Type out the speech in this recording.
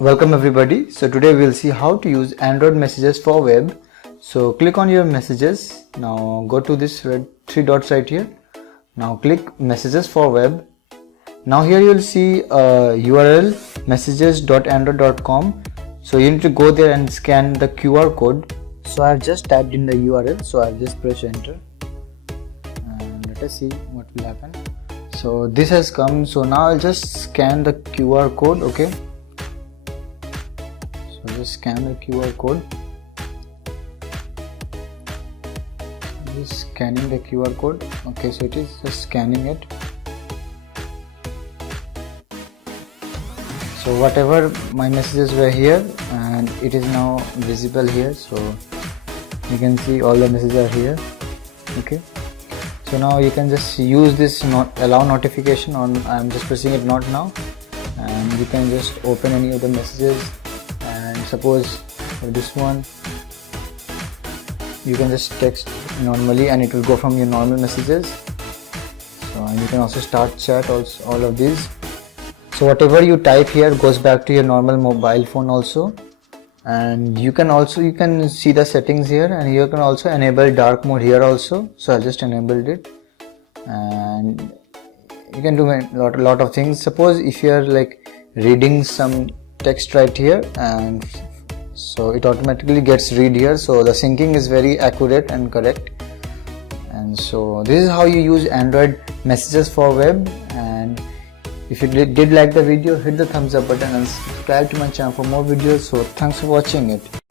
Welcome everybody. So today we'll see how to use Android messages for web. So click on your messages. Now go to this red three dots right here. Now click messages for web. Now here you'll see URL messages.android.com. So you need to go there and scan the QR code. So I've just typed in the URL. So I'll just press enter. And let us see what will happen. So this has come. So now I'll just scan the QR code. Okay. So just scan the QR code. Just scanning the QR code. Okay, so it is just scanning it. So whatever my messages were here, and it is now visible here. So you can see all the messages are here. Okay. So now you can just use this allow notification on. I'm just pressing it not now, and you can just open any of the messages. And suppose for this one, you can just text normally and it will go from your normal messages. So and you can also start chat, also all of these. So whatever you type here goes back to your normal mobile phone also. And you can see the settings here, and you can also enable dark mode here also. So I just enabled it, and you can do a lot of things. Suppose if you are like reading some text right here, and so it automatically gets read here. So the syncing is very accurate and correct. And so this is how you use Android messages for web. And if you did like the video, hit the thumbs up button and subscribe to my channel for more videos. So thanks for watching it.